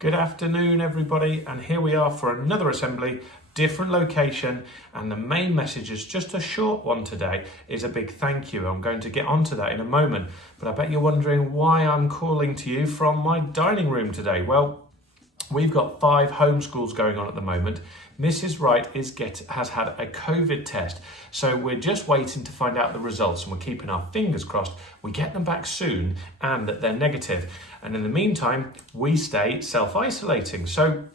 Good afternoon, everybody, and here we are for another assembly, different location, and the main message is just a short one today, is a big thank you. I'm going to get onto that in a moment, but I bet you're wondering why I'm calling to you from my dining room today. Well, we've got 5 homeschools going on at the moment. Mrs. Wright has had a COVID test, so we're just waiting to find out the results, and we're keeping our fingers crossed we get them back soon and that they're negative. And in the meantime, we stay self-isolating. So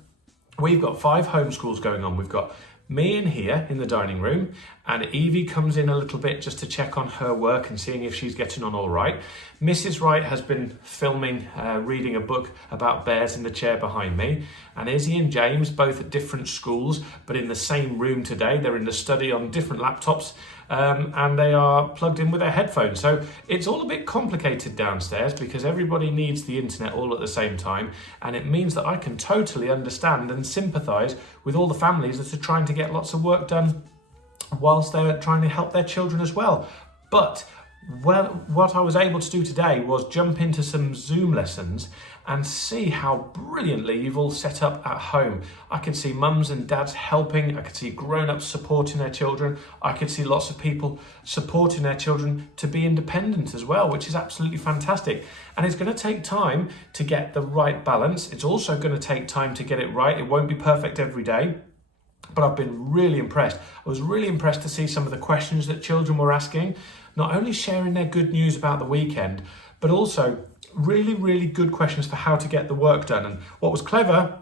we've got 5 homeschools going on. We've got me in here in the dining room, and Evie comes in a little bit just to check on her work and seeing if she's getting on all right. Mrs. Wright has been filming, reading a book about bears in the chair behind me. And Izzy and James, both at different schools, but in the same room today. They're in the study on different laptops, and they are plugged in with their headphones. So it's all a bit complicated downstairs because everybody needs the internet all at the same time. And it means that I can totally understand and sympathise with all the families that are trying to get lots of work done whilst they're trying to help their children as well. But what I was able to do today was jump into some Zoom lessons and see how brilliantly you've all set up at home. I could see mums and dads helping. I could see grown-ups supporting their children. I could see lots of people supporting their children to be independent as well, which is absolutely fantastic. And it's going to take time to get the right balance. It's also going to take time to get it right. It won't be perfect every day. But I've been really impressed. I was really impressed to see some of the questions that children were asking, not only sharing their good news about the weekend, but also really good questions for how to get the work done. And what was clever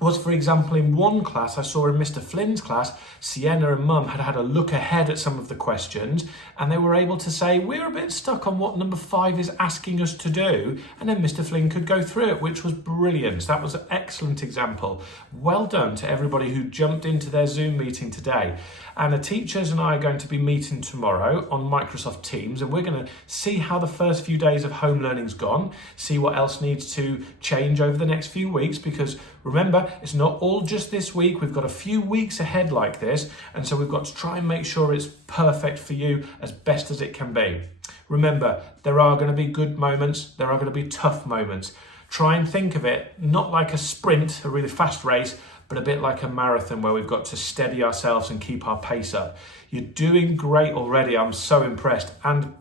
was, for example, in one class, I saw in Mr. Flynn's class, Sienna and Mum had a look ahead at some of the questions, and they were able to say, we're a bit stuck on what number 5 is asking us to do, and then Mr. Flynn could go through it, which was brilliant. That was an excellent example. Well done to everybody who jumped into their Zoom meeting today. And the teachers and I are going to be meeting tomorrow on Microsoft Teams, and we're going to see how the first few days of home learning's gone, see what else needs to change over the next few weeks, because remember, it's not all just this week. We've got a few weeks ahead like this, and so we've got to try and make sure it's perfect for you as best as it can be. Remember, there are going to be good moments, there are going to be tough moments. Try and think of it not like a sprint, a really fast race, but a bit like a marathon where we've got to steady ourselves and keep our pace up. You're doing great already. I'm so impressed. And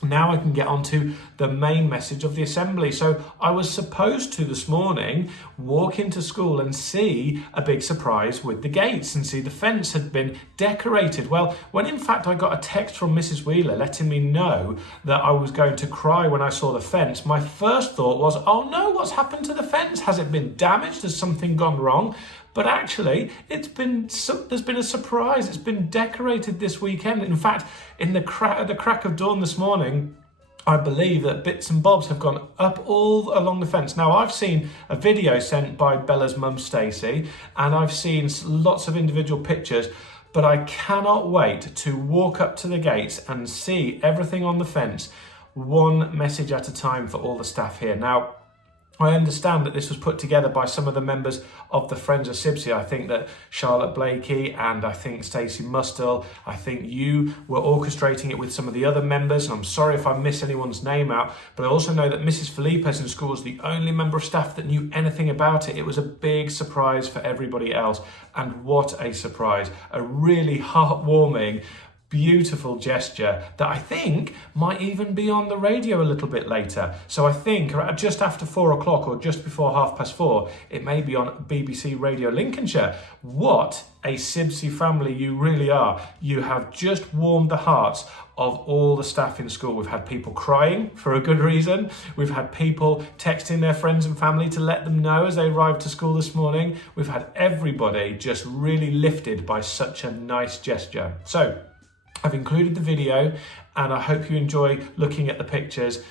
now I can get on to the main message of the assembly. So I was supposed to this morning walk into school and see a big surprise with the gates and see the fence had been decorated. Well, when in fact I got a text from Mrs. Wheeler letting me know that I was going to cry when I saw the fence, my first thought was, oh no, what's happened to the fence? Has it been damaged? Has something gone wrong? But actually, there's been a surprise. It's been decorated this weekend. In fact, at the crack of dawn this morning, I believe that bits and bobs have gone up all along the fence. Now, I've seen a video sent by Bella's mum, Stacey, and I've seen lots of individual pictures, but I cannot wait to walk up to the gates and see everything on the fence, one message at a time for all the staff here. Now, I understand that this was put together by some of the members of the Friends of Sibsey. I think that Charlotte Blakey and I think Stacey Mustill, I think you were orchestrating it with some of the other members. And I'm sorry if I miss anyone's name out, but I also know that Mrs. Felipe's in school was the only member of staff that knew anything about it. It was a big surprise for everybody else. And what a surprise. A really heartwarming, beautiful gesture that I think might even be on the radio a little bit later. So I think just after 4 o'clock or just before 4:30, it may be on BBC Radio Lincolnshire. What a Sibsey family you really are. You have just warmed the hearts of all the staff in school. We've had people crying for a good reason. We've had people texting their friends and family to let them know as they arrived to school this morning. We've had everybody just really lifted by such a nice gesture. So I've included the video, and I hope you enjoy looking at the pictures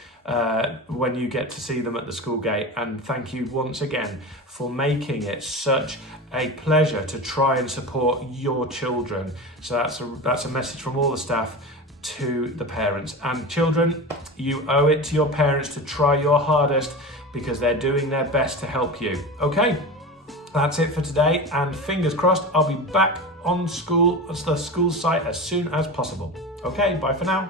when you get to see them at the school gate. And thank you once again for making it such a pleasure to try and support your children. So that's a message from all the staff to the parents. And children, you owe it to your parents to try your hardest because they're doing their best to help you. Okay, that's it for today, and fingers crossed I'll be back on the school site as soon as possible. Okay, bye for now.